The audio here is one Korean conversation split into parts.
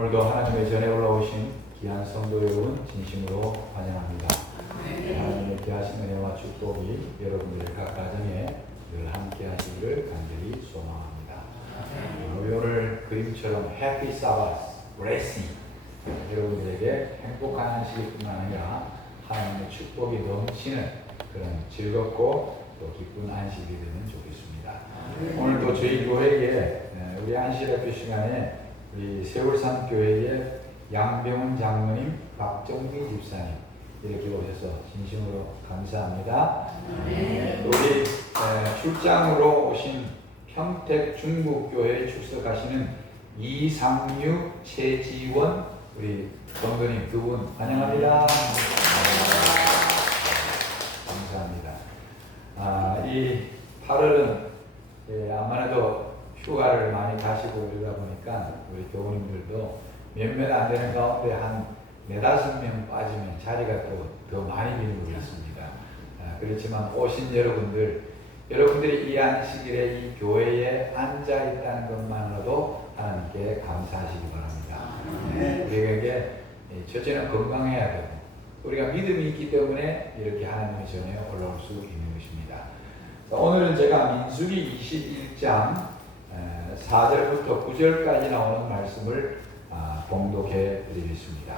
오늘도 하나님의 전에 올라오신 귀한 성도 여러분 진심으로 환영합니다. 하나님의 귀하신 은혜와 축복이 여러분들 각 가정에 늘 함께 하시기를 간절히 소망합니다. 오늘 그림처럼 Happy Sabbath, Blessing 여러분들에게 행복한 안식일뿐만 아니라 하나님의 축복이 넘치는 그런 즐겁고 또 기쁜 안식이 되면 좋겠습니다. 오늘도 저희 교회에 우리 안식일학교 시간에 우리 세월산 교회의 양병훈 장로님, 박정미 집사님 이렇게 오셔서 진심으로 감사합니다. 우리 출장으로 오신 평택 중국교회에 출석하시는 이상유, 최지원 우리 성도님 두 분 환영합니다. 감사합니다. 이 8월은 아무래도 휴가를 많이 가시고 이러다 보니까 우리 교우님들도 몇몇 안 되는 가운데 한 4-5명 빠지면 자리가 또 더 많이 비는 것 같습니다. 그렇지만 오신 여러분들이 이 안식일에 이 교회에 앉아 있다는 것만으로도 하나님께 감사하시기 바랍니다. 우리에게 첫째는 건강해야 되고 우리가 믿음이 있기 때문에 이렇게 하나님의 전에 올라올 수 있는 것입니다. 오늘은 제가 민수기 21장 4절부터 9절까지 나오는 말씀을 봉독해 드리겠습니다.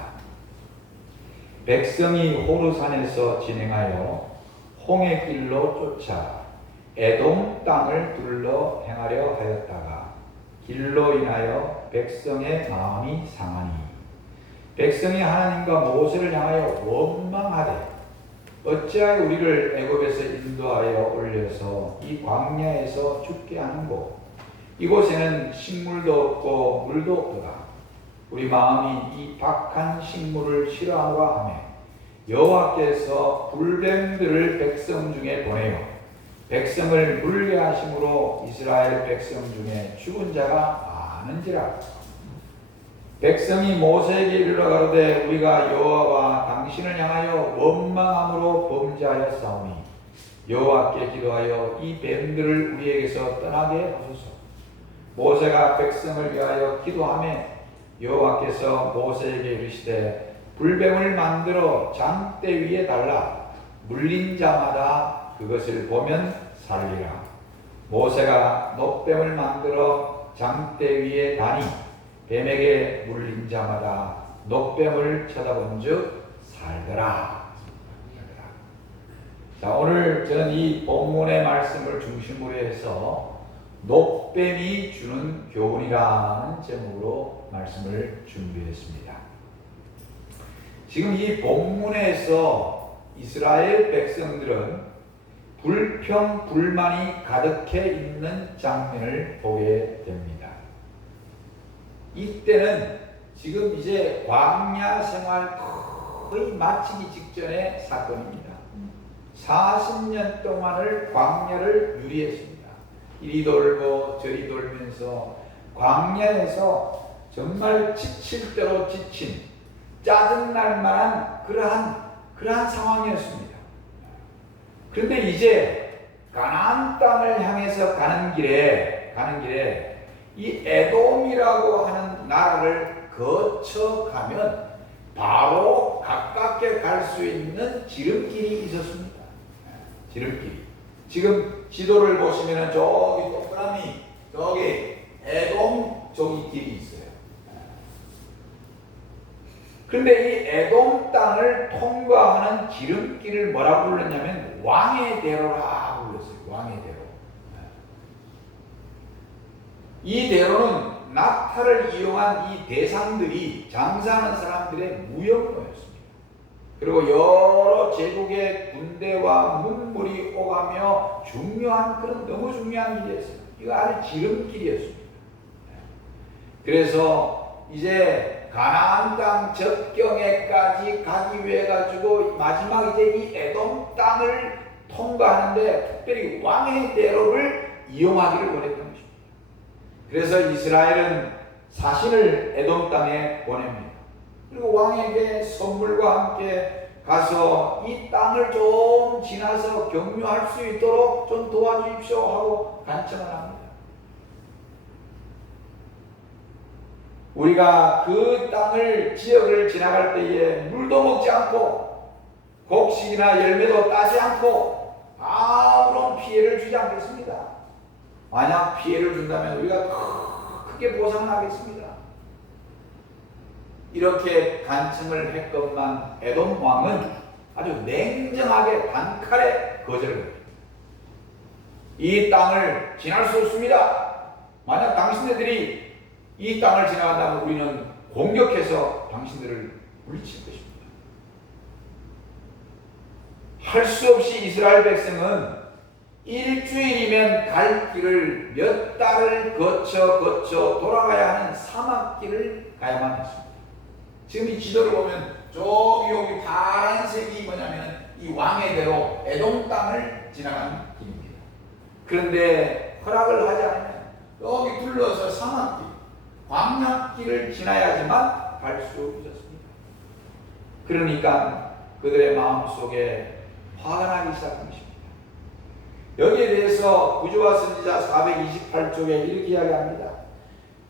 백성이 호르산에서 진행하여 홍해 길로 쫓아 에돔 땅을 둘러 행하려 하였다가 길로 인하여 백성의 마음이 상하니 백성이 하나님과 모세를 향하여 원망하되 어찌하여 우리를 애굽에서 인도하여 올려서 이 광야에서 죽게 하는고 이곳에는 식물도 없고 물도 없도다. 우리 마음이 이 박한 식물을 싫어하노라 하며 여호와께서 불뱀들을 백성 중에 보내어 백성을 물게 하심으로 이스라엘 백성 중에 죽은 자가 많은지라. 백성이 모세에게 이르러 가로되 우리가 여호와와 당신을 향하여 원망함으로 범죄하였사오니 여호와께 기도하여 이 뱀들을 우리에게서 떠나게 하소서. 모세가 백성을 위하여 기도하며 여호와께서 모세에게 이르시되 불뱀을 만들어 장대 위에 달라 물린 자마다 그것을 보면 살리라. 모세가 녹뱀을 만들어 장대 위에 다니 뱀에게 물린 자마다 녹뱀을 쳐다본즉 살더라. 자, 오늘 저는 이 본문의 말씀을 중심으로 해서 녹뱀이 주는 교훈이라는 제목으로 말씀을 준비했습니다. 지금 이 본문에서 이스라엘 백성들은 불평, 불만이 가득해 있는 장면을 보게 됩니다. 이때는 지금 이제 광야 생활 거의 마치기 직전의 사건입니다. 40년 동안을 광야를 유리했습니다. 이리 돌고 저리 돌면서 광야에서 정말 지칠 대로 지친 짜증날 만한 그러한 상황이었습니다. 그런데 이제 가나안 땅을 향해서 가는 길에 이 에돔이라고 하는 나라를 거쳐가면 바로 가깝게 갈 수 있는 지름길이 있었습니다. 지름길이. 지금 지도를 보시면 저기 동그라미 저기 에돔 저기 길이 있어요. 그런데 이 에돔 땅을 통과하는 지름길을 뭐라고 불렀냐면 왕의 대로라고 불렀어요. 왕의 대로. 이 대로는 낙타를 이용한 이 대상들이 장사하는 사람들의 무역로였습니다. 그리고 여러 제국의 군대와 문물이 오가며 너무 중요한 길이었어요. 이거 아주 지름길이었습니다. 그래서 이제 가나안 땅 접경에까지 가기 위해 가지고 마지막 이제 이 에돔 땅을 통과하는데 특별히 왕의 대로를 이용하기를 원했던 것입니다. 그래서 이스라엘은 사신을 에돔 땅에 보냅니다. 그리고 왕에게 선물과 함께 가서 이 땅을 좀 지나서 경유할 수 있도록 좀 도와주십시오 하고 간청을 합니다. 우리가 그 땅을 지역을 지나갈 때에 물도 먹지 않고 곡식이나 열매도 따지 않고 아무런 피해를 주지 않겠습니다. 만약 피해를 준다면 우리가 크게 보상을 하겠습니다. 이렇게 간청을 했건만 에돔 왕은 아주 냉정하게 단칼에 거절을 합니다. 이 땅을 지날 수 없습니다. 만약 당신네들이 이 땅을 지나간다면 우리는 공격해서 당신들을 물리칠 것입니다. 할 수 없이 이스라엘 백성은 일주일이면 갈 길을 몇 달을 거쳐 돌아가야 하는 사막길을 가야만 했습니다. 지금 이 지도를 보면 저기 여기 파란색이 뭐냐면 이 왕의 대로 에돔 땅을 지나가는 길입니다. 그런데 허락을 하지 않으면 여기 둘러서 사막길, 광야길을 지나야지만 갈 수 있었습니다. 그러니까 그들의 마음속에 화가 나기 시작한 것입니다. 여기에 대해서 구주와 선지자 428쪽에 이렇게 이야기합니다.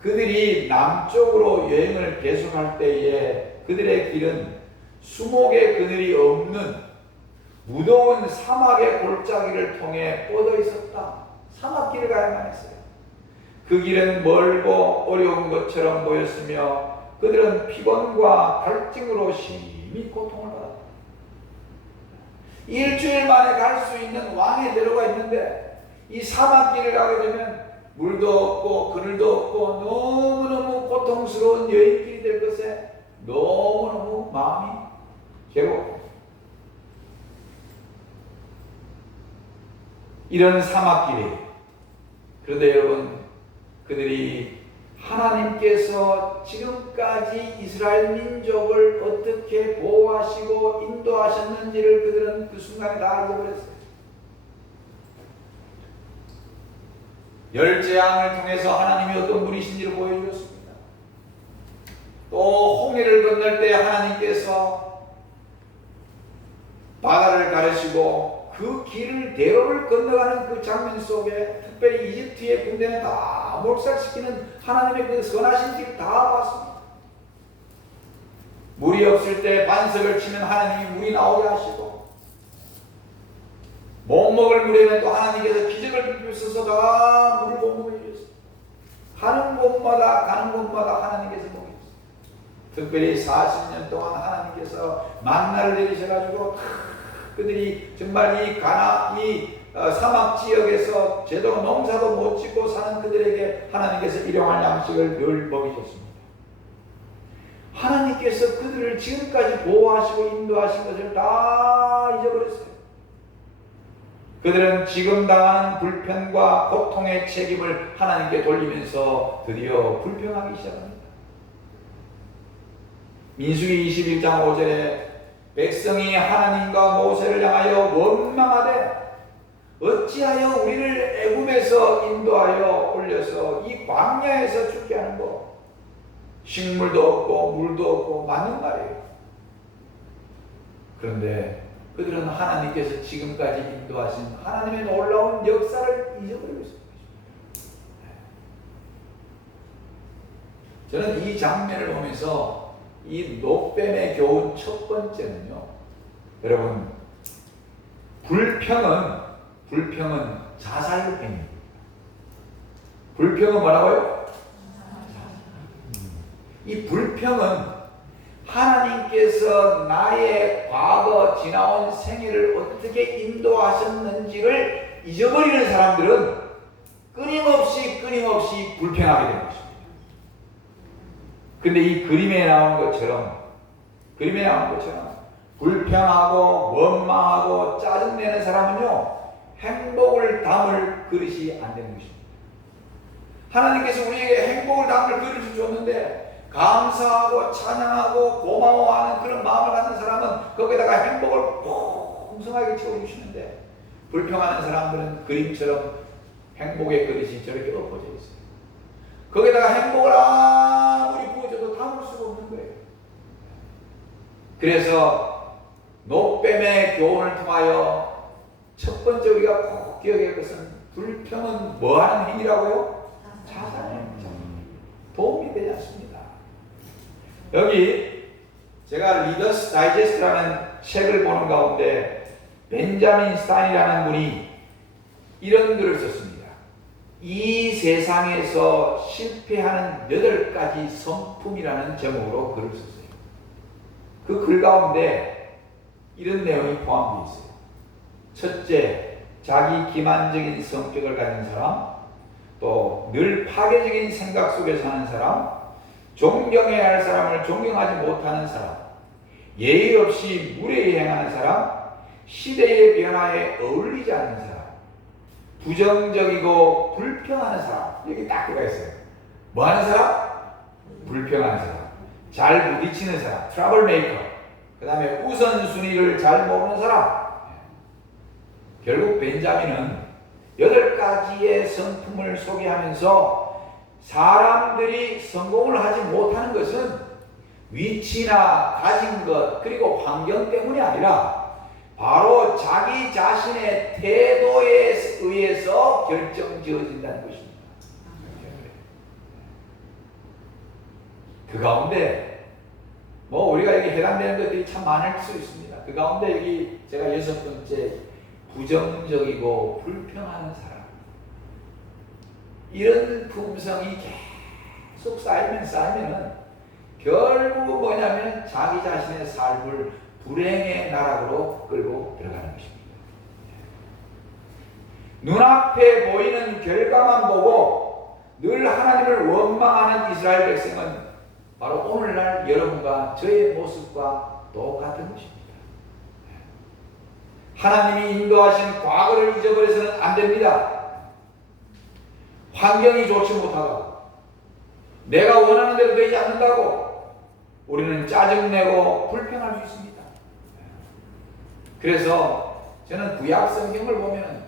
그들이 남쪽으로 여행을 계속할 때에 그들의 길은 수목의 그늘이 없는 무더운 사막의 골짜기를 통해 뻗어 있었다. 사막길을 가야만 했어요. 그 길은 멀고 어려운 것처럼 보였으며 그들은 피곤과 갈증으로 심히 고통을 받았다. 일주일 만에 갈 수 있는 왕의 대로가 있는데 이 사막길을 가게 되면 물도 없고 그늘도 없고 너무너무 고통스러운 여행길이 될 것에 너무너무 마음이 괴로워. 이런 사막길이, 그런데 여러분, 그들이 하나님께서 지금까지 이스라엘 민족을 어떻게 보호하시고 인도하셨는지를 그들은 그 순간에 다 잊어버렸어요. 열재앙을 통해서 하나님이 어떤 분이신지를 보여주셨습니다. 또 홍해를 건널 때 하나님께서 바다를 가르시고 그 길을 대로를 건너가는 그 장면 속에 특별히 이집트의 군대는 다 몰살시키는 하나님의 그 선하신 길을 다 봤습니다. 물이 없을 때 반석을 치면 하나님이 물이 나오게 하시고 못 먹을 물에는 또 하나님께서 기적을 베푸셔서 다 물을 공급해 주셨어요. 가는 곳마다 하나님께서 먹이셨어요. 특별히 40년 동안 하나님께서 만나를 내리셔가지고 그들이 정말 이 사막 지역에서 제대로 농사도 못 짓고 사는 그들에게 하나님께서 일용할 양식을 늘 먹이셨습니다. 하나님께서 그들을 지금까지 보호하시고 인도하신 것을 다 잊어버렸어요. 그들은 지금 당하는 불편과 고통의 책임을 하나님께 돌리면서 드디어 불평하기 시작합니다. 민수기 21장 5절에 백성이 하나님과 모세를 향하여 원망하되 어찌하여 우리를 애굽에서 인도하여 올려서 이 광야에서 죽게 하는고, 식물도 없고 물도 없고 맞는 말이에요. 그런데 그들은 하나님께서 지금까지 인도하신 하나님의 놀라운 역사를 잊어버리고 있습니다. 저는 이 장면을 보면서 이 노뱀의 교훈 첫 번째는요, 여러분, 불평은 자살행위입니다. 불평은 뭐라고요? 이 불평은 하나님께서 나의 과거 지나온 생애를 어떻게 인도하셨는지를 잊어버리는 사람들은 끊임없이 불평하게 되는 것입니다. 근데 이 그림에 나온 것처럼 불평하고 원망하고 짜증내는 사람은요, 행복을 담을 그릇이 안 되는 것입니다. 하나님께서 우리에게 행복을 담을 그릇을 줬는데 감사하고 찬양하고 고마워하는 그런 마음을 갖는 사람은 거기다가 행복을 풍성하게 채워주시는데, 불평하는 사람들은 그림처럼 행복의 그릇이 저렇게 엎어져 있어요. 거기다가 행복을 아무리 부어줘도 담을 수가 없는 거예요. 그래서 노뱀의 교훈을 통하여 첫 번째 우리가 꼭 기억해야 할 것은, 불평은 뭐하는 행위라고요? 자살행위입니다. 도움이 되지 않습니다. 여기 제가 리더스 다이제스트라는 책을 보는 가운데 벤자민 스타인이라는 분이 이런 글을 썼습니다. 이 세상에서 실패하는 8가지 성품이라는 제목으로 글을 썼어요. 그 글 가운데 이런 내용이 포함되어 있어요. 첫째, 자기 기만적인 성격을 가진 사람, 또 늘 파괴적인 생각 속에 사는 사람, 존경해야 할 사람을 존경하지 못하는 사람, 예의 없이 무례히 행하는 사람, 시대의 변화에 어울리지 않는 사람, 부정적이고 불평하는 사람. 여기 딱 들어가 있어요. 뭐 하는 사람? 불평하는 사람. 잘 부딪히는 사람, 트러블 메이커. 그 다음에 우선순위를 잘 모르는 사람. 결국 벤자민은 8가지의 성품을 소개하면서 사람들이 성공을 하지 못하는 것은 위치나 가진 것 그리고 환경 때문이 아니라 바로 자기 자신의 태도에 의해서 결정지어진다는 것입니다. 그 가운데 우리가 여기 해당되는 것들이 참 많을 수 있습니다. 그 가운데 여기 제가 6번째, 부정적이고 불평하는 사람. 이런 품성이 계속 쌓이면은 결국 뭐냐면 자기 자신의 삶을 불행의 나락으로 끌고 들어가는 것입니다. 눈앞에 보이는 결과만 보고 늘 하나님을 원망하는 이스라엘 백성은 바로 오늘날 여러분과 저의 모습과 똑같은 것입니다. 하나님이 인도하신 과거를 잊어버려서는 안 됩니다. 환경이 좋지 못하다고, 내가 원하는 대로 되지 않는다고 우리는 짜증내고 불평할 수 있습니다. 그래서 저는 구약 성경을 보면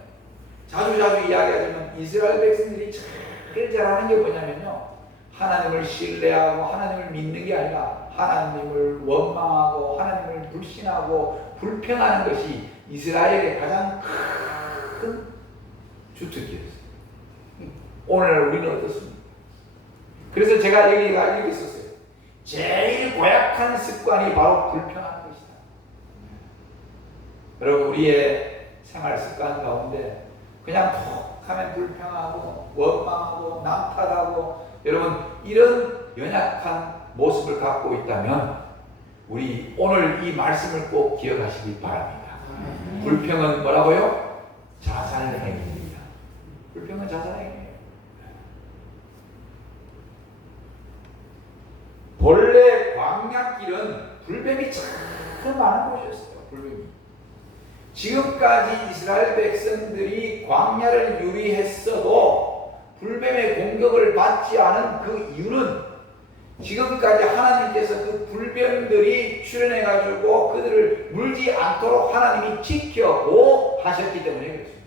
자주 이야기하지만 이스라엘 백성들이 제일 잘하는 게 뭐냐면요, 하나님을 신뢰하고 하나님을 믿는 게 아니라 하나님을 원망하고 하나님을 불신하고 불평하는 것이 이스라엘의 가장 큰 주특기였어요. 오늘 우리는 어떻습니까? 그래서 제가 여기가 이렇게 썼어요. 제일 고약한 습관이 바로 불평하는 것이다. 여러분, 우리의 생활 습관 가운데 그냥 톡 하면 불평하고 원망하고 남 탓하고, 여러분 이런 연약한 모습을 갖고 있다면 우리 오늘 이 말씀을 꼭 기억하시기 바랍니다. 불평은 뭐라고요? 자살행위입니다. 불평은 자살행위예요. 본래 광야길은 불뱀이 참 많은 곳이었어요. 불뱀이. 지금까지 이스라엘 백성들이 광야를 유리했어도 불뱀의 공격을 받지 않은 그 이유는 지금까지 하나님께서 그 불뱀들이 출현해가지고 그들을 물지 않도록 하나님이 지켜 보호하셨기 때문에 그렇습니다.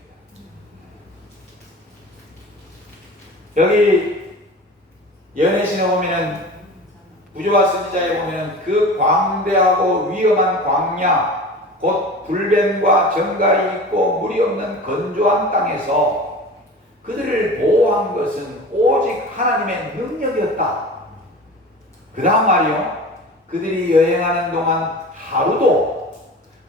여기 연애신에 보면은, 구조와 선지자에 보면은 그 광대하고 위험한 광야, 곧 불뱀과 정갈이 있고 물이 없는 건조한 땅에서 그들을 보호한 것은 오직 하나님의 능력이었다. 그 다음 말이요, 그들이 여행하는 동안 하루도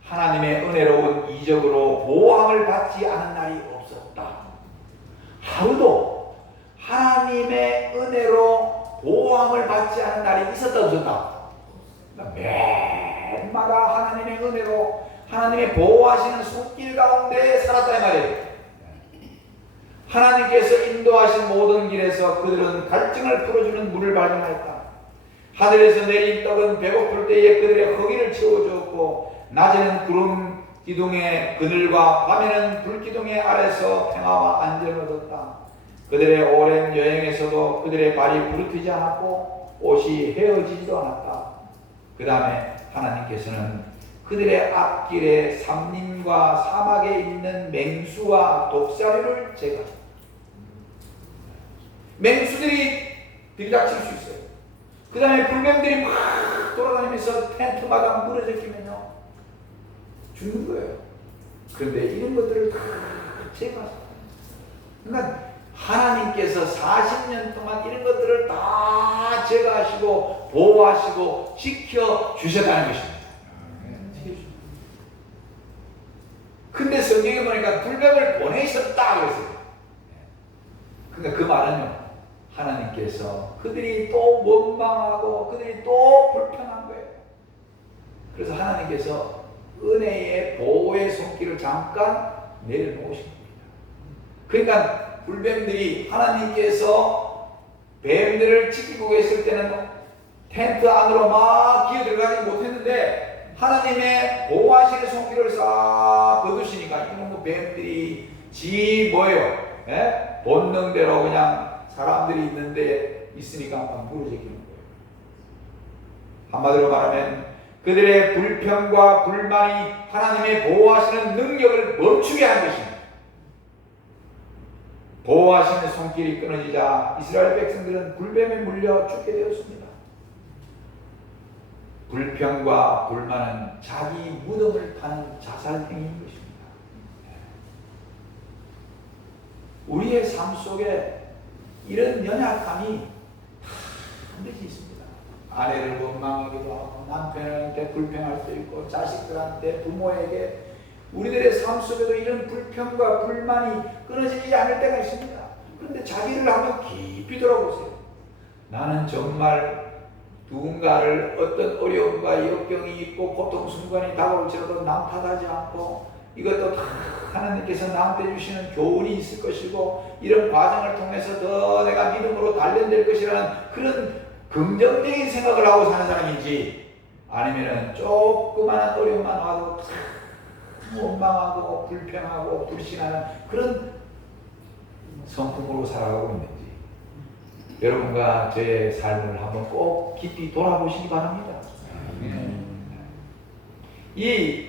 하나님의 은혜로운 이적으로 보호함을 받지 않은 날이 없었다. 하루도 하나님의 은혜로 보호함을 받지 않은 날이 있었다 없었다? 매일마다 하나님의 은혜로 하나님의 보호하시는 손길 가운데 살았다 이 말이에요. 하나님께서 인도하신 모든 길에서 그들은 갈증을 풀어주는 물을 발견했다. 하늘에서 내린 떡은 배고플 때에 그들의 허기를 채워주었고, 낮에는 구름 기둥의 그늘과 밤에는 불 기둥의 아래서 평화와 안정을 얻었다. 그들의 오랜 여행에서도 그들의 발이 부르트지 않았고 옷이 헤어지지도 않았다. 그 다음에 하나님께서는 그들의 앞길에 삼림과 사막에 있는 맹수와 독사류를 제거하셨다. 맹수들이 들이닥칠 수 있어요. 그 다음에 불뱀들이 막 돌아다니면서 텐트마다 물에 적히면요 죽는 거예요. 그런데 이런 것들을 다 제거하셨다. 그러니까 하나님께서 40년 동안 이런 것들을 다 제거하시고 보호하시고 지켜주셨다는 것입니다. 근데 성경에 보니까 불뱀을 보내셨다 그랬어요. 그러니까 그 말은요, 하나님께서 그들이 또 원망하고 그들이 또 불평한 거예요. 그래서 하나님께서 은혜의 보호의 손길을 잠깐 내려놓으신 겁니다. 그러니까 불뱀들이 하나님께서 뱀들을 지키고 계실 때는 텐트 안으로 막 기어 들어가지 못했는데 하나님의 보호하시는 손길을 싹 거두시니까 이놈의 뱀들이 뭐예요? 예? 본능대로 그냥 사람들이 있는데 있으니까 막 무너지는 거예요. 한마디로 말하면 그들의 불평과 불만이 하나님의 보호하시는 능력을 멈추게 한 것입니다. 보호하시는 손길이 끊어지자 이스라엘 백성들은 불뱀에 물려 죽게 되었습니다. 불평과 불만은 자기 무덤을 파는 자살행위인 것입니다. 우리의 삶 속에 이런 연약함이 반드시 있습니다. 아내를 원망하기도 하고 남편한테 불평할 수도 있고 자식들한테 부모에게 우리들의 삶 속에도 이런 불평과 불만이 끊어지지 않을 때가 있습니다. 그런데 자기를 한번 깊이 돌아보세요. 나는 정말 누군가를 어떤 어려움과 역경이 있고 고통 순간이 다가올지라도 남 탓하지 않고 이것도 다 하나님께서 나한테 주시는 교훈이 있을 것이고 이런 과정을 통해서 더 내가 믿음으로 단련될 것이라는 그런 긍정적인 생각을 하고 사는 사람인지 아니면은 조그마한 어려움만 와도 원망하고 불평하고 불신하는 그런 성품으로 살아가고 있는지 여러분과 저의 삶을 한번 꼭 깊이 돌아보시기 바랍니다. 이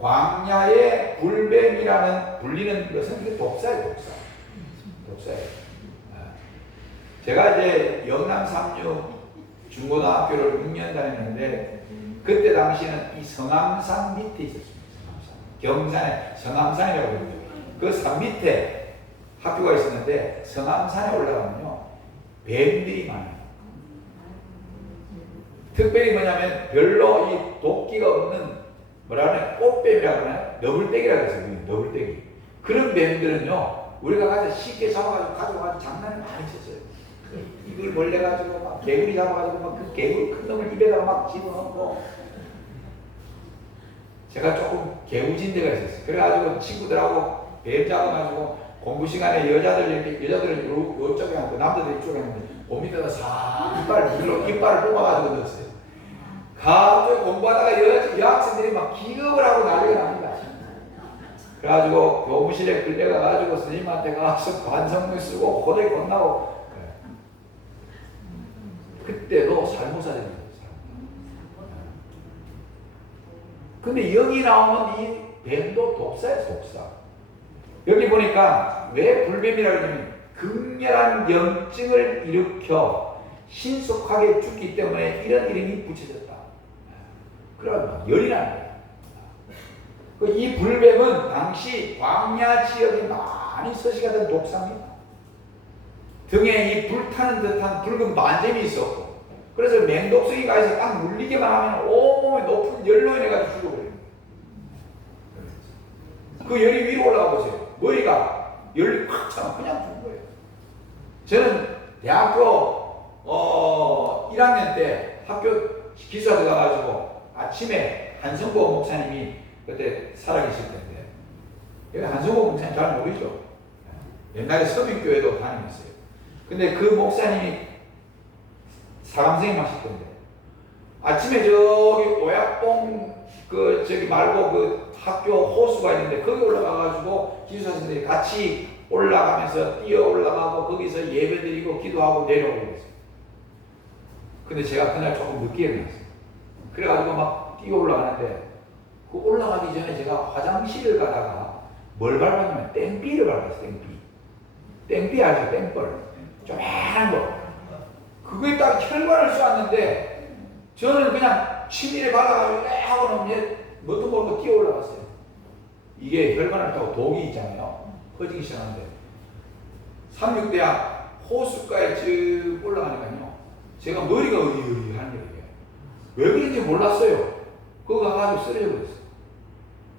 광야의 불뱀이라는 불리는 것은 이게 독사예요, 독사예요. 제가 이제 영남 3육 중고등학교를 6년 다녔는데 그때 당시에는 이 성암산 밑에 있었습니다. 경산에 성암산이라고 그러죠. 그 산 밑에 학교가 있었는데 성암산에 올라가면요 뱀들이 많아요. 특별히 뭐냐면 별로 이 도끼가 없는 뭐라 그러냐 꽃뱀이라고 그러나요? 너블떼기라고 해서 너블떼기. 그런 뱀들은요 우리가 가서 쉽게 잡아가지고 가져가지고 장난을 많이 쳤어요. 이걸 벌레가지고 막 개구리 잡아가지고 막 그 개구리 큰 놈을 입에다가 막 집어넣고 제가 조금 개우진 데가 있었어요. 그래가지고 친구들하고 뱀 잡아가지고 공부 시간에 여자들은 이쪽에 하고 남자들 이쪽에 하는데 몸 밑에다 싹 이빨을 뽑아가지고 넣었어요. 갑자기 공부하다가 여학생들이 막 기겁을 하고 난리가 납니다. 그래가지고 교무실에 끌려가가지고 선생님한테 가서 반성문 쓰고 호되게 혼나고 그때도 살모사 됩니다. 근데 여기 나오는 이 뱀도 독사예요, 독사. 여기 보니까 왜 불뱀이라고 하냐면 극렬한 염증을 일으켜 신속하게 죽기 때문에 이런 이름이 붙여졌다. 그러면 열이 나는 거예요. 이 불뱀은 당시 광야 지역에 많이 서식하던 독사입니다. 등에 이 불타는 듯한 붉은 반점이 있었고 그래서 맹독성이 가해서 딱 물리기만 하면 온몸에 높은 열로 인해가지고 죽어버려요. 그 열이 위로 올라가 보세요. 머리가 열이 꽉 차면 그냥 죽는 거예요. 저는 대학교 1학년 때 학교 기숙사 들어가가지고 아침에 한성보 목사님이 그때 살아계실 텐데 여기 한성보 목사님 잘 모르죠? 옛날에 서민교회도 다니셨어요. 근데 그 목사님이 사감생님 하실 건데 아침에 저기 오약봉 저기 말고 그 학교 호수가 있는데 거기 올라가가지고 기숙사생들이 같이 올라가면서 뛰어 올라가고 거기서 예배 드리고 기도하고 내려오고 그랬어요. 근데 제가 그날 조금 늦게 일어났어요. 그래가지고 막 뛰어 올라가는데 그 올라가기 전에 제가 화장실을 가다가 뭘 밟았냐면 땡비를 밟았어요. 땡비 알죠? 땡벌 조그만한 거 그거에 딱 혈관을 쏘았는데 저는 그냥 치밀에 발라가지고 하고 나면 뭣도 모르고 뛰어 올라갔어요. 이게 혈관을 타고 독이 있잖아요. 퍼지기 시작하는데 삼육대학 호숫가에 쭉 올라가니까요. 제가 머리가 어리어리한 거예요. 왜 그런지 몰랐어요. 그거 가가지고 쓰러져 버렸어요.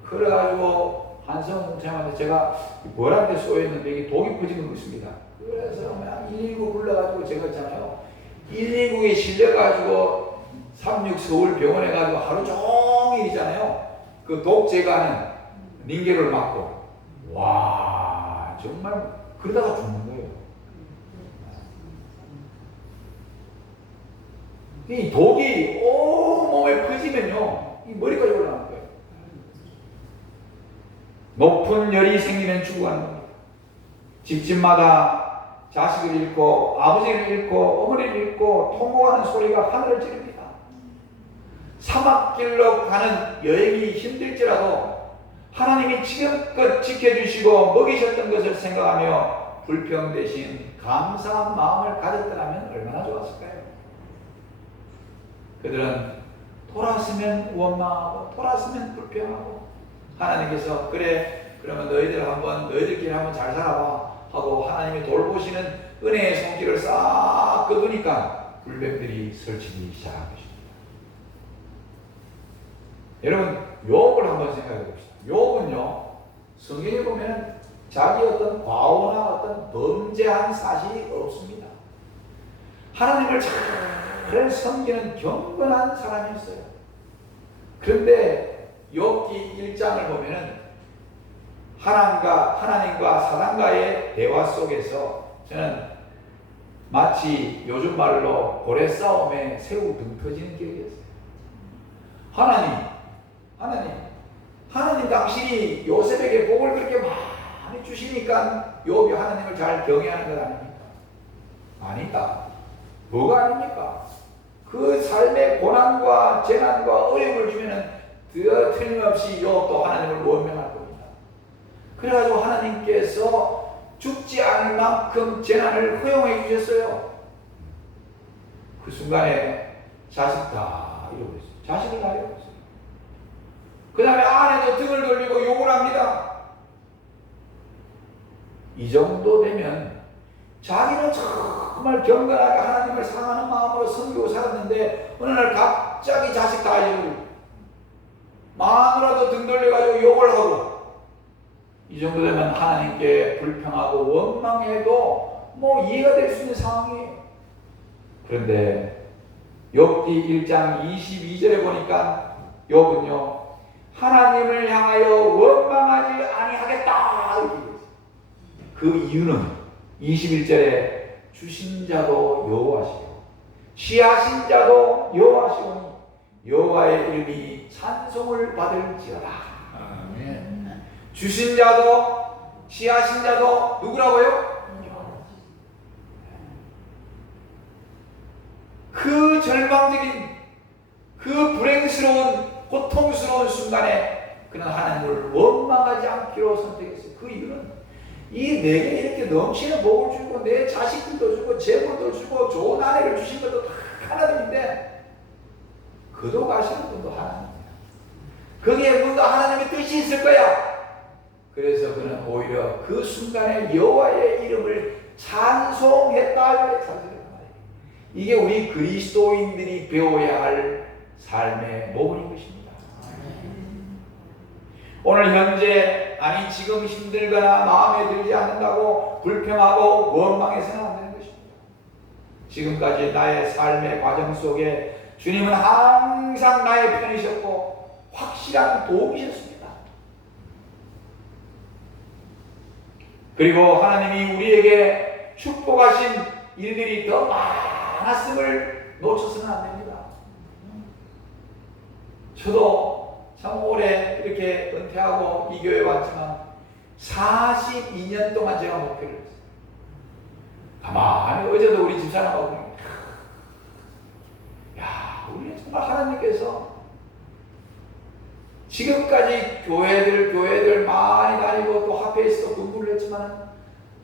그래가지고 한성공장한테 제가 뭐라한테 쏘였는데 이게 독이 퍼진 것 같습니다. 그래서 119 불러가지고 제가 있잖아요. 119에 실려가지고 36 서울병원에 가지고 하루 종일이잖아요. 그 독 제거하는 링겔을 맞고 와 정말 그러다가 죽는 거예요. 이 독이 온몸에 퍼지면요 이 머리까지 올라가는 거예요. 높은 열이 생기면 죽어가는 겁니다. 집집마다 자식을 잃고 아버지를 잃고 어머니를 잃고 통곡하는 소리가 하늘을 찌릅니다. 사막길로 가는 여행이 힘들지라도 하나님이 지금껏 지켜주시고 먹이셨던 것을 생각하며 불평 대신 감사한 마음을 가졌더라면 얼마나 좋았을까요? 그들은 돌아서면 원망하고 돌아서면 불평하고 하나님께서 그래 그러면 너희들끼리 한번 잘 살아봐 하고 하나님이 돌보시는 은혜의 손길을 싹 끄두니까 불뱀들이 설치기 시작한 것입니다. 여러분 욥을 한번 생각해 봅시다. 욥은요 성경에 보면 자기 어떤 과오나 어떤 범죄한 사실이 없습니다. 하나님을 잘 섬기는 경건한 사람이었어요. 그런데 욥기 1장을 보면은 하나님과 사단과의 대화 속에서 저는 마치 요즘 말로 고래 싸움에 새우 등 터지는 격이었어요. 하나님 당신이 요셉에게 복을 그렇게 많이 주시니까 욥이 하나님을 잘 경외하는 것 아닙니까? 아니다. 뭐가 아닙니까? 그 삶의 고난과 재난과 어려움을 주면은 틀림없이 욥도 하나님을 원망할 겁니다. 그래가지고 하나님께서 죽지 않을 만큼 재난을 허용해 주셨어요. 그 순간에 자식 다 잃어버렸어요. 자식을 다 잃어버렸어요. 그 다음에 아내도 등을 돌리고 욕을 합니다. 이 정도 되면 자기는 정말 경건하게 하나님을 사랑하는 마음으로 섬기고 살았는데 어느 날 갑자기 자식 다 잃어버리고 마누라도 등 돌려가지고 욕을 하고 이 정도 되면 하나님께 불평하고 원망해도 뭐 이해가 될 수 있는 상황이에요. 그런데 욥기 1장 22절에 보니까 욥은요 하나님을 향하여 원망하지 아니하겠다 이렇게 얘기했어요. 그 이유는 21절에 주신 자도 여호와시요 취하신 자도 여호와시오니 여호와의 이름이 찬송을 받을지어다. 아멘. 주신 자도 취하신 자도 누구라고요? 그 절망적인 그 불행스러운 고통스러운 순간에 그는 하나님을 원망하지 않기로 선택했어요. 그 이유는 이 내게 이렇게 넘치는 복을 주고 내 자식들도 주고 재물도 주고 좋은 아내를 주신 것도 다 하나님인데 거둬가시는 분도 하나님입니다. 거기에 분도 하나님의 뜻이 있을 거야. 그래서 그는 오히려 그 순간에 여호와의 이름을 찬송했다. 이게 우리 그리스도인들이 배워야 할 삶의 모범인 것입니다. 오늘 현재 아니 지금 힘들거나 마음에 들지 않는다고 불평하고 원망해서는 안 되는 것입니다. 지금까지 나의 삶의 과정 속에 주님은 항상 나의 편이셨고 확실한 도움이셨습니다. 그리고 하나님이 우리에게 축복하신 일들이 더 많았음을 놓쳐서는 안 됩니다. 저도 참 오래 이렇게 은퇴하고 이 교회에 왔지만 42년 동안 제가 목표를 했어요. 가만히 어제도 우리 집사람하고 야, 우리 정말 하나님께서 지금까지 교회들 많이 다니고 또 합회에서도 공부를 했지만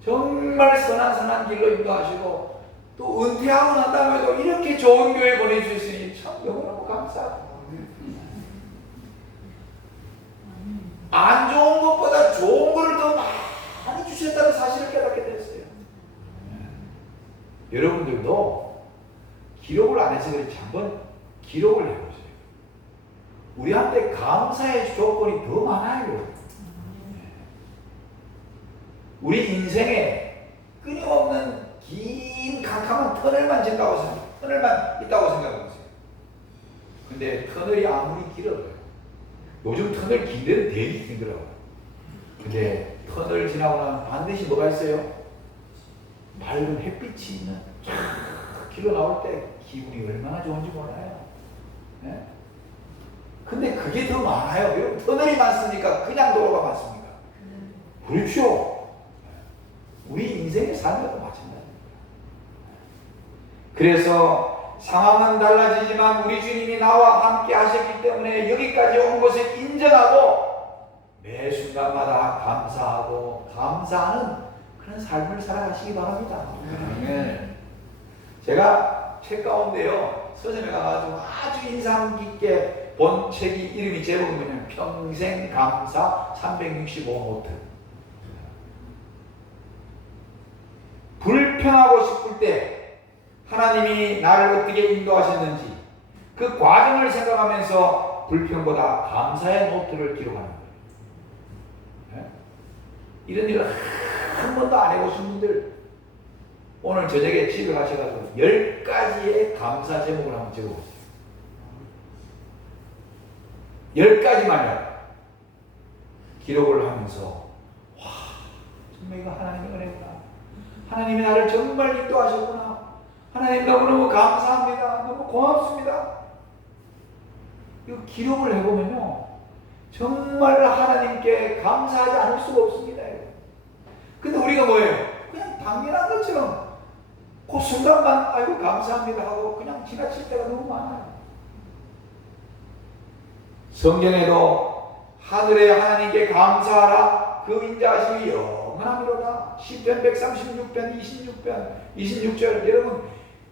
정말 선한 길로 인도하시고 또 은퇴하고 난 다음에도 이렇게 좋은 교회 보내주셨으니 참 너무너무 감사합니다. 안 좋은 것보다 좋은 것을 더 많이 주셨다는 사실을 깨닫게 됐어요. 여러분들도 기록을 안 해서 그렇지 한번 기록을 해보세요. 우리한테 감사의 조건이 더 많아요. 우리 인생에 끊임없는 긴 캄캄한 터널만 진다고 생각해요. 터널만 있다고 생각해보세요. 근데 터널이 아무리 길어도 요즘 터널 긴 데는 되게 힘들어요. 근데 터널 지나고 나면 반드시 뭐가 있어요? 밝은 햇빛이 있는 쫙 길어 나올 때 기분이 얼마나 좋은지 몰라요. 네? 근데 그게 더 많아요. 여러분 터널이 많습니까? 그냥 도로가 많습니까? 그렇죠. 우리 인생의 삶도 마찬가지입니다. 그래서 상황은 달라지지만 우리 주님이 나와 함께 하셨기 때문에 여기까지 온 것을 인정하고 매 순간마다 감사하고 감사하는 그런 삶을 살아가시기 바랍니다. 제가 책 가운데요 서점에 가가지고 아주 인상 깊게 본 책이 이름이 제목이 뭐냐면 평생 감사 365 노트. 불평하고 싶을 때 하나님이 나를 어떻게 인도하셨는지 그 과정을 생각하면서 불평보다 감사의 노트를 기록하는 거예요. 네? 이런 일을 한 번도 안 해보신 분들 오늘 저녁에 집에 가셔가지고 10가지의 감사 제목을 한번 적어보세요. 10가지만요. 기록을 하면서 와 정말 이거 하나님의 은혜구나. 하나님이 나를 정말 인도하셨구나. 하나님 너무너무 감사합니다. 너무 고맙습니다. 이거 기록을 해보면요 정말 하나님께 감사하지 않을 수가 없습니다. 근데 우리가 뭐예요? 그냥 당연한 것처럼 그 순간만 아이고 감사합니다 하고 그냥 지나칠 때가 너무 많아요. 성경에도 하늘의 하나님께 감사하라 그 인자하심이 영원하미로다. 시편 136편 26절 여러분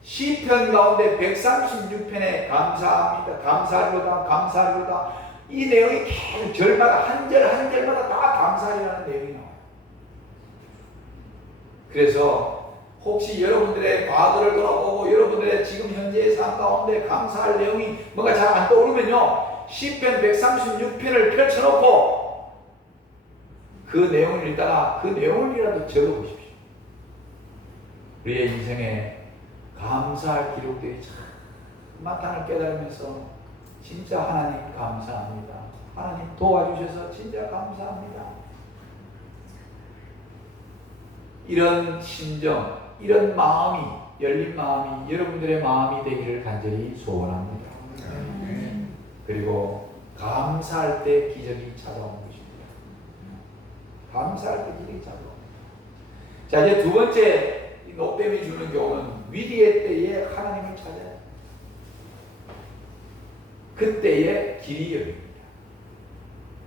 시편 가운데 136편에 감사합니다 감사하리로다 감사하리로다 이 내용이 계속 절마다 한 절 한 절마다 다 감사하리라는 내용이 나와요. 그래서 혹시 여러분들의 과거를 돌아보고 여러분들의 지금 현재의 삶 가운데 감사할 내용이 뭔가 잘 안 떠오르면요 시편 136편을 펼쳐놓고 그 내용을 읽다가 그 내용이라도 적어보십시오. 우리의 인생에 감사할 기록들이 참 많다는 깨달으면서 진짜 하나님 감사합니다. 하나님 도와주셔서 진짜 감사합니다. 이런 심정, 이런 마음이 열린 마음이 여러분들의 마음이 되기를 간절히 소원합니다. 그리고 감사할 때 기적이 찾아오는 것입니다. 감사할 때 기적이 찾아옵니다. 자 이제 두 번째 노뱀이 주는 교훈은 위기의 때에 하나님을 찾아요. 그때의 길이 열립니다.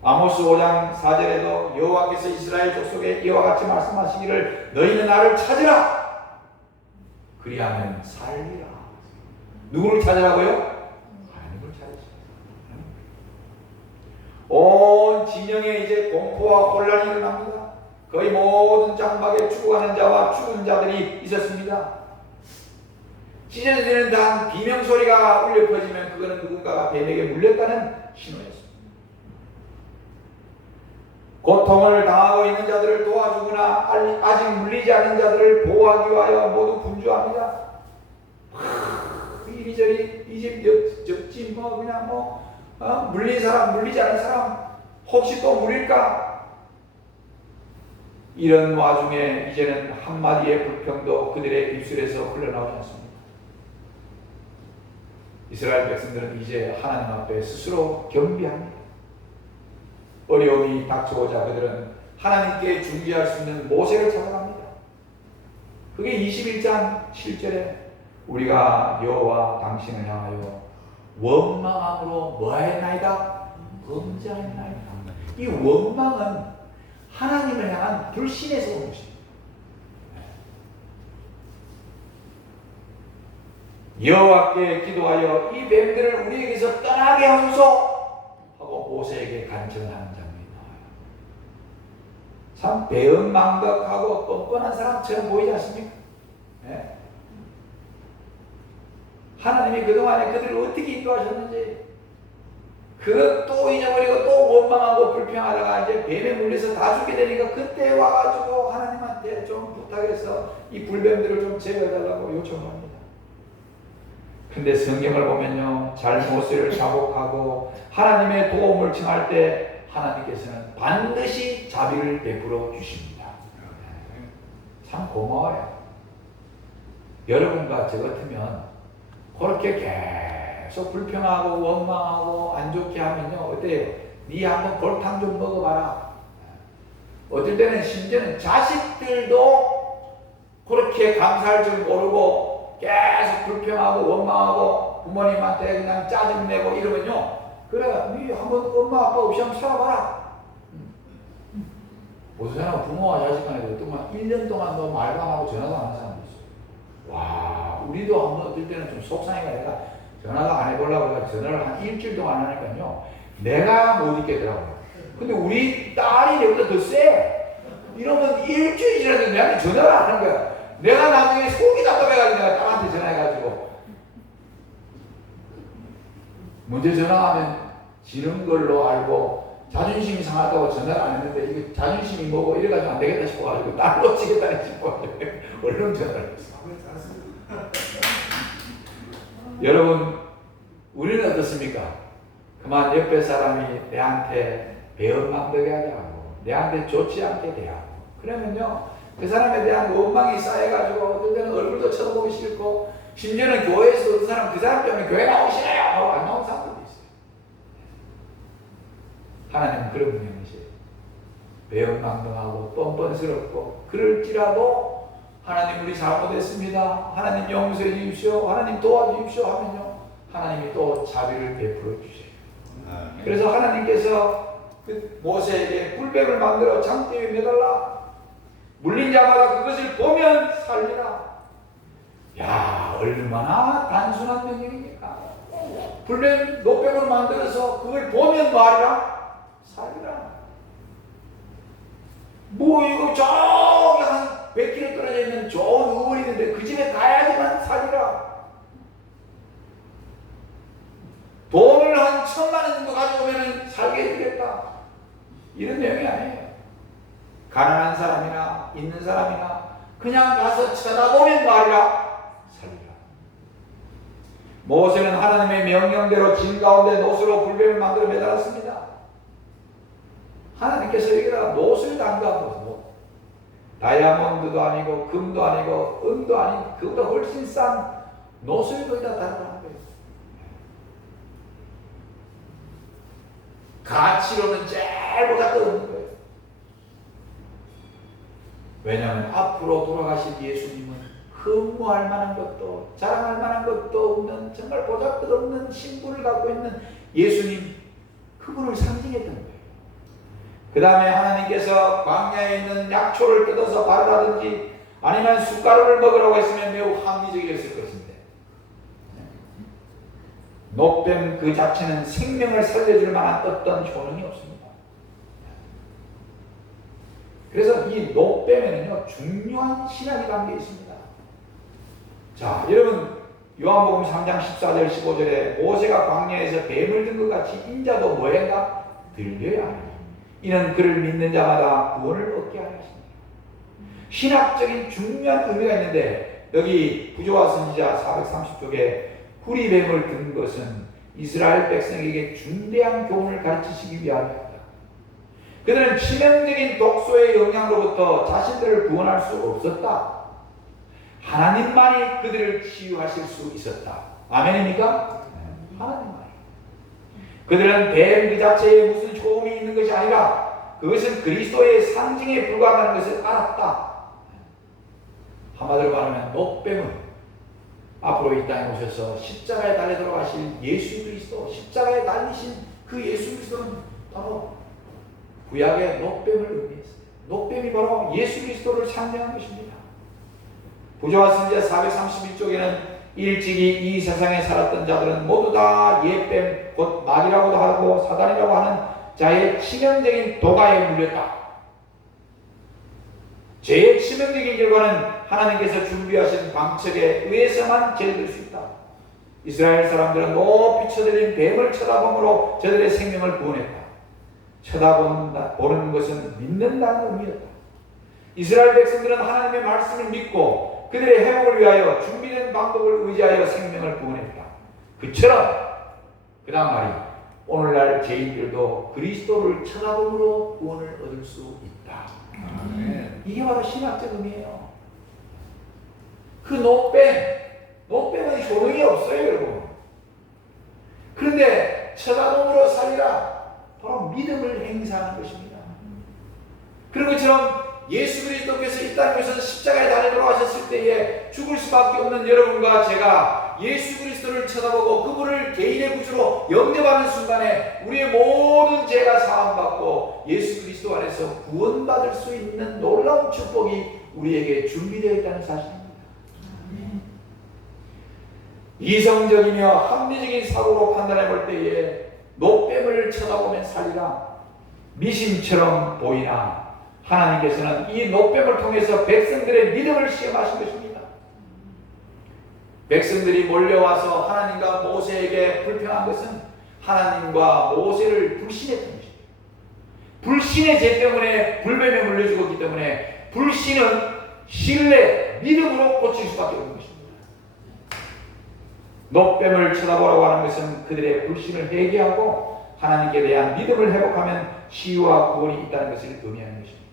아모스 5장 4절에도 여호와께서 이스라엘 족속에 이와 같이 말씀하시기를 너희는 나를 찾으라 그리하면 살리라. 누구를 찾으라고요? 하나님을 찾으시라. 온 진영에 이제 공포와 혼란이 일어납니다. 거의 모든 장막에 죽어가는 자와 죽은 자들이 있었습니다. 찢어지는 단 비명소리가 울려 퍼지면 그거는 누군가가 뱀에게 물렸다는 신호였습니다. 고통을 당하고 있는 자들을 도와주거나 아직 물리지 않은 자들을 보호하기 위하여 모두 분주합니다. 이리저리 이 집 저집 뭐 그냥 물린 사람 물리지 않은 사람 혹시 또 물릴까? 이런 와중에 이제는 한마디의 불평도 그들의 입술에서 흘러나오지 않습니다. 이스라엘 백성들은 이제 하나님 앞에 스스로 겸비합니다. 어려움이 닥쳐오자 그들은 하나님께 중지할 수 있는 모세를 찾아갑니다. 그게 21장 7절에 우리가 여호와 당신을 향하여 원망함으로 뭐하였나이다? 범죄하였나이다. 이 원망은 하나님을 향한 불신에서 온 것입니다. 여호와께 기도하여 이 뱀들을 우리에게서 떠나게 하소서 하고 모세에게 간청하는 장면이 나와요. 참 배은망덕하고 뻔뻔한 사람처럼 보이지 않습니까? 네. 하나님이 그동안에 그들을 어떻게 인도하셨는지 그것도 잊어버리고 또 원망하고 불평하다가 이제 뱀에 물려서 다 죽게 되니까 그때 와가지고 하나님한테 좀 부탁해서 이 불뱀들을 좀 제거해달라고 요청합니다. 근데 성경을 보면요, 잘못을 자복하고 하나님의 도움을 청할 때 하나님께서는 반드시 자비를 베풀어 주십니다. 참 고마워요. 여러분과 저 같으면 그렇게 계속 불평하고 원망하고 안 좋게 하면요, 어때요? 네 한번 골탕 좀 먹어봐라. 어떨 때는 심지어는 자식들도 그렇게 감사할 줄 모르고 계속 불평하고 원망하고 부모님한테 그냥 짜증내고 이러면요, 그래, 네 한번 엄마 아빠 없이 한번 살아봐라. 어떤 사람은 부모와 자식 간에 어떤 건 1년 동안 너 말도 안 하고 전화도 안 하는 사람도 있어요. 와, 우리도 한번 어떨 때는 좀 속상해가 내가 전화가 안 해보려고 해서 전화를 한 일주일 동안 하니까요, 내가 못 있겠더라고요. 근데 우리 딸이 내보다 더 세. 이러면 일주일 지났는데 내한테 전화를 안 하는 거야. 내가 나중에 속이 답답해가지고 내가 딸한테 전화해가지고 먼저 전화하면 지는 걸로 알고 자존심이 상하다고 전화를 안 했는데 이거 자존심이 뭐고 이래가지고 안 되겠다 싶어가지고 딸로 치겠다 싶어 얼른 전화를 했어. 여러분, 우리는 어떻습니까? 그만 옆에 사람이 내한테 배은망덕하게 하고 내한테 좋지 않게 대하고 그러면요, 그 사람에 대한 원망이 쌓여가지고 어떨 때는 얼굴도 쳐다보기 싫고 심지어는 교회에서 어떤 사람 그 사람 때문에 교회 나오기 싫어요 하고 안 나온 사람들도 있어요. 하나님은 그런 분이 아니세요. 배은망덕하고 뻔뻔스럽고 그럴지라도 하나님 우리 잘못했습니다, 하나님 용서해 주십시오, 하나님 도와주십시오 하면요, 하나님이 또 자비를 베풀어 주세요. 그래서 하나님께서 그 모세에게 불뱀을 만들어 장대 위에 매달라 물린 자마다 그것을 보면 살리라. 야, 얼마나 단순한 명령입니까? 불뱀 노뱀을 만들어서 그걸 보면 말이라 살리라. 뭐 이거 저기 한 100km 떨어져 있는 좋은 의원이 있는데 그 집에 가야지만 살리라. 돈을 한 1000만 원 정도 가져오면 살게 해주겠다. 이런 내용이 아니에요. 가난한 사람이나 있는 사람이나 그냥 가서 쳐다보면 말이라 살리라. 모세는 하나님의 명령대로 진 가운데 노스로 불뱀을 만들어 매달았습니다. 하나님께서 여기다가 노스를 담가고 다이아몬드도 아니고 금도 아니고 은도 아니고 그보다 훨씬 싼 노스를 거기다 달아놓은 거예요. 가치로는 제일 보다 없는 거예요. 왜냐하면 앞으로 돌아가실 예수님은 흠모할 만한 것도 자랑할 만한 것도 없는 정말 보잘것없는 신분을 갖고 있는 예수님, 그분을 상징했던 거예요. 그 다음에 하나님께서 광야에 있는 약초를 뜯어서 바르라든지 아니면 숟가루를 먹으라고 했으면 매우 합리적이었을 것인데 노뱀 그 자체는 생명을 살려줄 만한 어떤 효능이 없습니다. 그래서 이 노뱀에는요, 중요한 신학이 담겨 있습니다. 자, 여러분, 요한복음 3장 14절 15절에 모세가 광야에서 뱀을 든 것 같이 인자도 뭐했나? 들려야 하니 이는 그를 믿는 자마다 구원을 얻게 하는 것입니다. 신학적인 중요한 의미가 있는데 여기 부조와 선지자 430쪽에 구리뱀을 든 것은 이스라엘 백성에게 중대한 교훈을 가르치시기 위함입니다. 그들은 치명적인 독소의 영향으로부터 자신들을 구원할 수 없었다. 하나님만이 그들을 치유하실 수 있었다. 아멘입니까? 하나님만이. 그들은 뱀 그 자체에 무슨 효험이 있는 것이 아니라 그것은 그리스도의 상징에 불과하다는 것을 알았다. 한마디로 말하면 노뱀은 앞으로 이 땅에 오셔서 십자가에 달려 돌아가실 예수 그리스도, 십자가에 달리신 그 예수 그리스도는 바로 구약의 노뱀을 의미했어요. 노뱀이 바로 예수 그리스도를 상징한 것입니다. 부조와 선지자 431쪽에는 일찍이 이 세상에 살았던 자들은 모두 다 옛뱀 곧 마귀라고도 하고 사단이라고 하는 자의 치명적인 도가에 물렸다. 죄의 치명적인 결과는 하나님께서 준비하신 방책에 의해서만 죄를 들 수 있다. 이스라엘 사람들은 높이 쳐들린 뱀을 쳐다보므로 저들의 생명을 구원했다. 쳐다보는 것은 믿는다는 의미였다. 이스라엘 백성들은 하나님의 말씀을 믿고 그들의 회복을 위하여 준비된 방법을 의지하여 생명을 구원했다. 그처럼 그 다음 말이 오늘날 죄인들도 그리스도를 쳐다봄으로 구원을 얻을 수 있다. 이게 바로 신학적 의미예요. 그 노뱀은 효능이 없어요, 여러분. 그런데 쳐다봄으로 살리라. 바로 믿음을 행사하는 것입니다. 그런 것처럼 예수 그리스도께서 이 땅에 오셔서 십자가에 달려 돌아가셨을 때에 죽을 수밖에 없는 여러분과 제가 예수 그리스도를 쳐다보고 그분을 개인의 구주로 영접하는 순간에 우리의 모든 죄가 사함받고 예수 그리스도 안에서 구원받을 수 있는 놀라운 축복이 우리에게 준비되어 있다는 사실입니다. 이성적이며 합리적인 사고로 판단해 볼 때에 노뱀을 쳐다보면 살리라. 미신처럼 보이나 하나님께서는 이 노뱀을 통해서 백성들의 믿음을 시험하신 것입니다. 백성들이 몰려와서 하나님과 모세에게 불평한 것은 하나님과 모세를 불신했던 것입니다. 불신의 죄 때문에 불뱀에 물려 죽었기 때문에 불신은 신뢰, 믿음으로 고칠 수밖에 없는 것입니다. 노뱀을 쳐다보라고 하는 것은 그들의 불신을 회개하고 하나님께 대한 믿음을 회복하면 치유와 구원이 있다는 것을 의미하는 것입니다.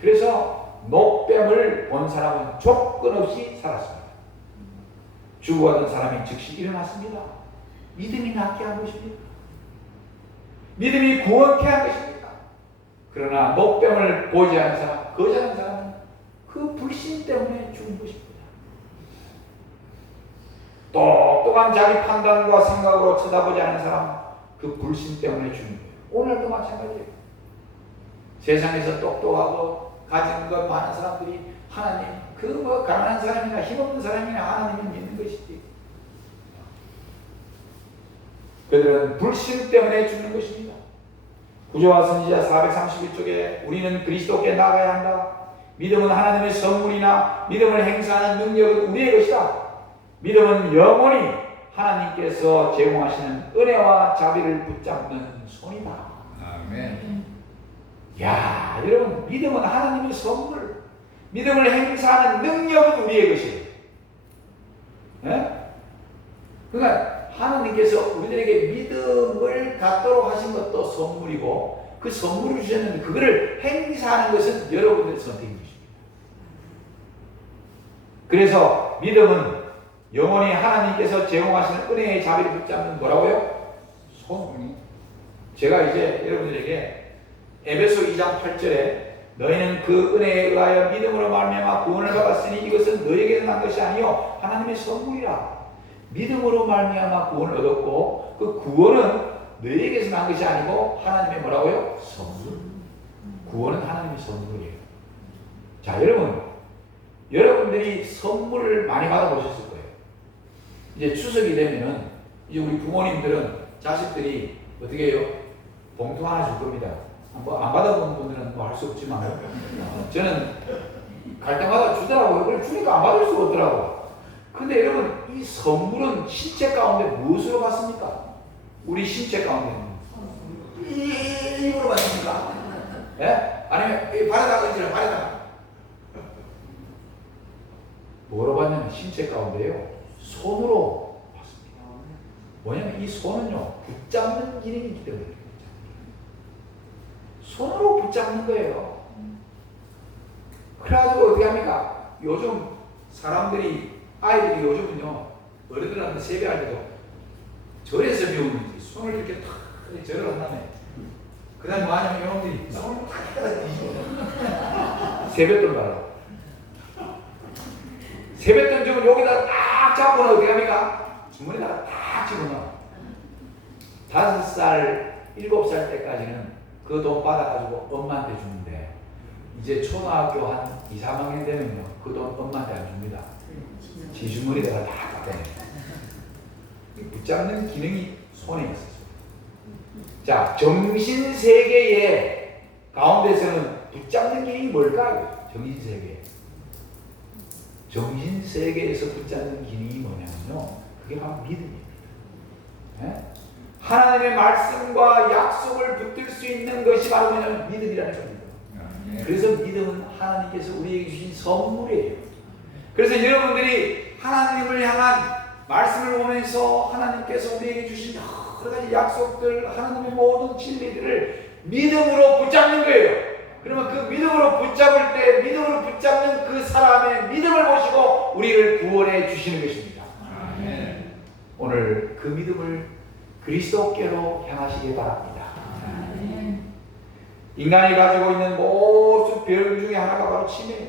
그래서 노뱀을 본 사람은 조건 없이 살았습니다. 죽어가던 사람이 즉시 일어났습니다. 믿음이 낫게 한 것입니다. 믿음이 구원케 한 것입니다. 그러나 노뱀을 보지 않은 사람, 거절한 사람은 그 불신 때문에 죽은 것입니다. 똑똑한 자기 판단과 생각으로 쳐다보지 않은 사람, 그 불신 때문에 죽는 거예요. 오늘도 마찬가지예요. 세상에서 똑똑하고 가진 것 많은 사람들이 하나님, 가난한 사람이나 힘없는 사람이나 하나님을 믿는 것이지. 그들은 불신 때문에 죽는 것입니다. 구조와 선지자 431쪽에 우리는 그리스도께 나가야 한다. 믿음은 하나님의 선물이나 믿음을 행사하는 능력은 우리의 것이다. 믿음은 영원히 하나님께서 제공하시는 은혜와 자비를 붙잡는 손이다. 아멘. 야, 여러분, 믿음은 하나님의 선물, 믿음을 행사하는 능력은 우리의 것이에요. 네? 그러니까 하나님께서 우리들에게 믿음을 갖도록 하신 것도 선물이고 그 선물을 주셨는데 그거를 행사하는 것은 여러분들의 선택인 것입니다. 그래서 믿음은 영원히 하나님께서 제공하시는 은혜의 자비를 붙잡는 뭐라고요? 손. 제가 이제 여러분들에게 에베소 2장 8절에 너희는 그 은혜에 의하여 믿음으로 말미암아 구원을 받았으니 이것은 너희에게서 난 것이 아니요 하나님의 선물이라. 믿음으로 말미암아 구원을 얻었고 그 구원은 너희에게서 난 것이 아니고 하나님의 뭐라고요? 선물. 구원은 하나님의 선물이에요. 자, 여러분들이 선물을 많이 받아보셨을 거예요. 이제 추석이 되면은 이제 우리 부모님들은 자식들이 어떻게 해요? 봉투 하나 줄 겁니다. 뭐 안 받아본 분들은 뭐 할 수 없지만 저는 갈 때마다 주더라고요. 그걸 주니까 안 받을 수가 없더라고요. 근데 여러분, 이 선물은 신체 가운데 무엇으로 받습니까? 우리 신체 가운데 입으로 받습니까? 예? 아니면 발에다가 얹으라, 발에다가. 뭐로 받냐면 신체 가운데요, 손으로 받습니다. 뭐냐면 이 손은요, 붙잡는 기능이 있기 때문에 손으로 붙잡는 거예요. 그래가지고 어떻게 합니까? 요즘 아이들이 요즘은요, 어른들한테 세배할 때도 절에서 배우는지 손을 이렇게 탁 절을 한 다음에 그 다음에 뭐 하냐면 여러분들이 손을 탁 따라 뒤집어 세뱃돈 가라. 세뱃돈 주면 여기다 딱 잡고 어떻게 합니까? 주머니에다가 딱 집어넣어. 5살, 7살 때까지는 그 돈 받아가지고 엄마한테 주는데 이제 초등학교 한 2, 3학년 되면요, 그 돈 엄마한테 안 줍니다. 지 주머니에다가 다 갖다 내요. 붙잡는 기능이 손에 있었어요. 자, 정신세계의 가운데서는 붙잡는 기능이 뭘까요? 정신세계. 정신세계에서 붙잡는 기능이 뭐냐면요, 그게 바로 믿음입니다. 네? 하나님의 말씀과 약속을 붙들 수 있는 것이 바로 그냥 믿음이라는 겁니다. 그래서 믿음은 하나님께서 우리에게 주신 선물이에요. 그래서 여러분들이 하나님을 향한 말씀을 보면서 하나님께서 우리에게 주신 여러 가지 약속들, 하나님의 모든 진리들을 믿음으로 붙잡는 거예요. 그러면 그 믿음으로 붙잡을 때 믿음으로 붙잡는 그 사람의 믿음을 보시고 우리를 구원해 주시는 것입니다. 아멘. 오늘 그 믿음을 그리스도께로 향하시기 바랍니다. 아멘. 인간이 가지고 있는 모든 병 중에 하나가 바로 치매예요.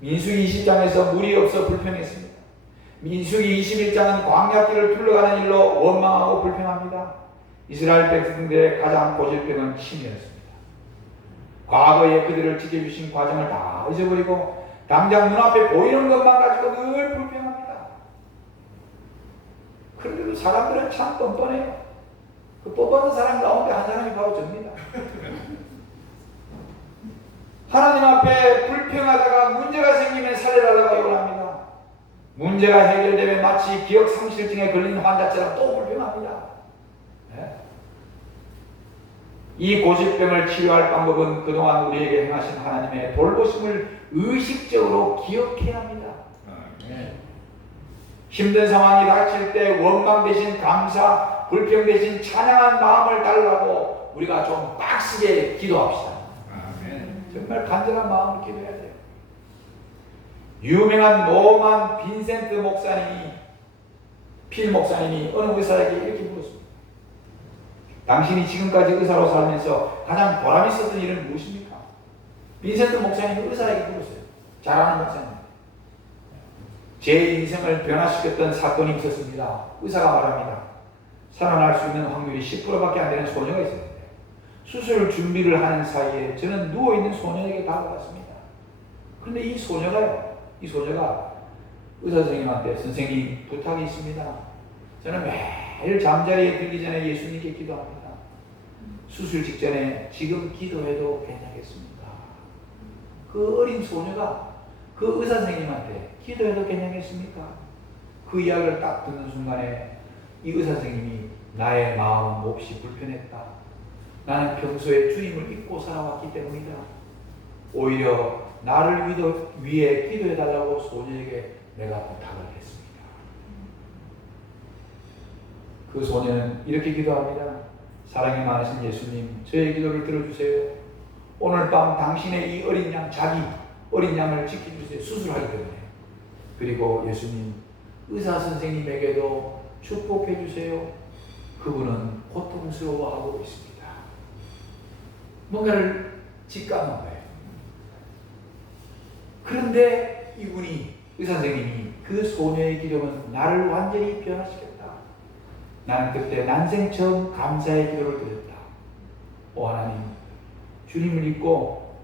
민수기 20장에서 물이 없어 불평했습니다. 민수기 21장은 광야길을 둘러가는 일로 원망하고 불평합니다. 이스라엘 백성들의 가장 고질병은 치매였습니다. 과거에 그들을 지켜주신 과정을 다 잊어버리고 당장 눈앞에 보이는 것만 가지고 늘 불평합니다. 그런데도 사람들은 참 뻔뻔해요. 그 뻔뻔한 사람 가운데 한 사람이 바로 접니다. 하나님 앞에 불평하다가 문제가 생기면 살려달라고 요구합니다. 문제가 해결되면 마치 기억상실증에 걸린 환자처럼 또 불평합니다. 네? 이 고질병을 치료할 방법은 그동안 우리에게 행하신 하나님의 돌보심을 의식적으로 기억해야 합니다. 네. 힘든 상황이 닥칠 때 원망 대신 감사, 불평 대신 찬양한 마음을 달라고 우리가 좀 빡시게 기도합시다. 정말 간절한 마음으로 기도해야 돼요. 유명한 노만 빈센트 목사님이, 필 목사님이 어느 의사에게 이렇게 물었습니다. 당신이 지금까지 의사로 살면서 가장 보람 있었던 일은 무엇입니까? 빈센트 목사님이 의사에게 물었어요. 잘 아는 목사님. 제 인생을 변화시켰던 사건이 있었습니다. 의사가 말합니다. 살아날 수 있는 확률이 10%밖에 안 되는 소녀가 있었는데 수술 준비를 하는 사이에 저는 누워있는 소녀에게 다가갔습니다. 그런데 이 소녀가 의사 선생님한테 선생님 부탁이 있습니다. 저는 매일 잠자리에 들기 전에 예수님께 기도합니다. 수술 직전에 지금 기도해도 괜찮겠습니까? 그 어린 소녀가 그 의사 선생님한테 기도해도 괜찮겠습니까? 그 이야기를 딱 듣는 순간에 이 의사 선생님이 나의 마음은 몹시 불편했다. 나는 평소에 주님을 잊고 살아왔기 때문이다. 오히려 나를 위해 기도해달라고 소녀에게 내가 부탁을 했습니다. 그 소녀는 이렇게 기도합니다. 사랑이 많으신 예수님, 저의 기도를 들어주세요. 오늘 밤 당신의 이 어린 양, 자기 어린 양을 지켜주세요. 수술하기 때문에. 그리고 예수님, 의사 선생님에게도 축복해 주세요. 그분은 고통스러워하고 있습니다. 뭔가를 직감한 거예요. 그런데 이분이, 의사 선생님이 그 소녀의 기도는 나를 완전히 변화시켰다. 나는 그때 난생 처음 감사의 기도를 드렸다. 오 하나님, 주님을 믿고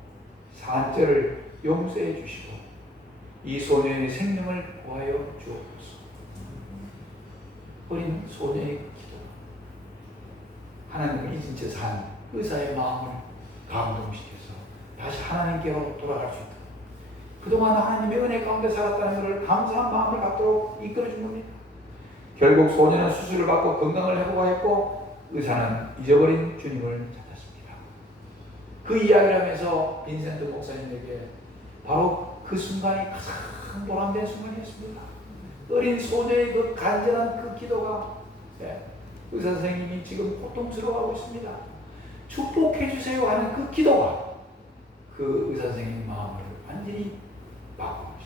산죄를 용서해 주시고 이 소녀의 생명을 구하여 주옵소서. 어린 소녀의 기도, 하나님을 잊은 채 산 의사의 마음을 감동시켜서 다시 하나님께로 돌아갈 수 있도록, 그동안 하나님의 은혜 가운데 살았다는 것을 감사한 마음을 갖도록 이끌어준 겁니다. 결국 소녀는 수술을 받고 건강을 회복하였고 의사는 잊어버린 주님을 찾았습니다. 그 이야기를 하면서 빈센트 목사님에게 바로 그 순간이 가장 보람된 순간이었습니다. 어린 소녀의 그 간절한 그 기도가, 의사 선생님이 지금 고통스러워하고 있습니다. 축복해 주세요 하는 그 기도가 그 의사 선생님 마음을 완전히 바꾸었습니다.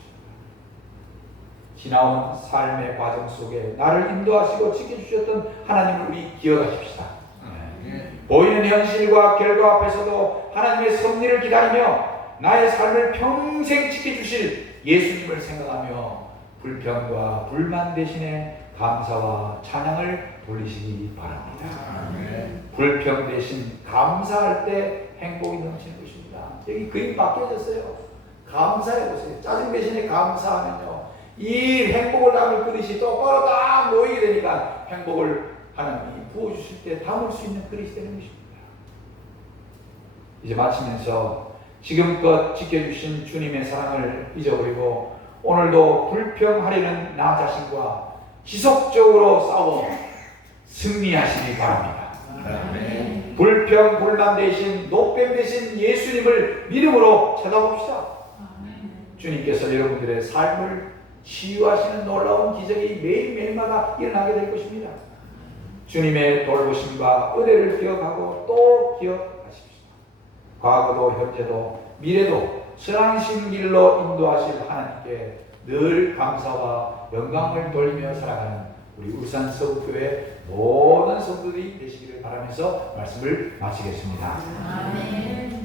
지나온 삶의 과정 속에 나를 인도하시고 지켜주셨던 하나님을 우리 기억하십시다. 보이는 현실과 결과 앞에서도 하나님의 섭리를 기다리며 나의 삶을 평생 지켜주실 예수님을 생각하며 불평과 불만 대신에 감사와 찬양을 돌리시기 바랍니다. 아멘. 불평 대신 감사할 때 행복이 넘치는 것입니다. 여기 그림 바뀌어졌어요. 감사해 보세요. 짜증 대신에 감사하면요, 이 행복을 담을 그릇이 똑바로 딱 모이게 되니까 행복을 하나님이 부어주실 때 담을 수 있는 그릇이 되는 것입니다. 이제 마치면서 지금껏 지켜주신 주님의 사랑을 잊어버리고 오늘도 불평하려는 나 자신과 지속적으로 싸워 승리하시기 바랍니다. 불평 불만 대신 노뱀 대신 예수님을 믿음으로 찾아봅시다. 주님께서 여러분들의 삶을 치유하시는 놀라운 기적이 매일매일마다 일어나게 될 것입니다. 주님의 돌보심과 은혜를 기억하고 또 기억하십시오. 과거도 현재도 미래도 선하신 길로 인도하실 하나님께 늘 감사와 영광을 돌리며 살아가는 우리 울산 서구교회 모든 성도들이 되시기를 바라면서 말씀을 마치겠습니다. 아멘.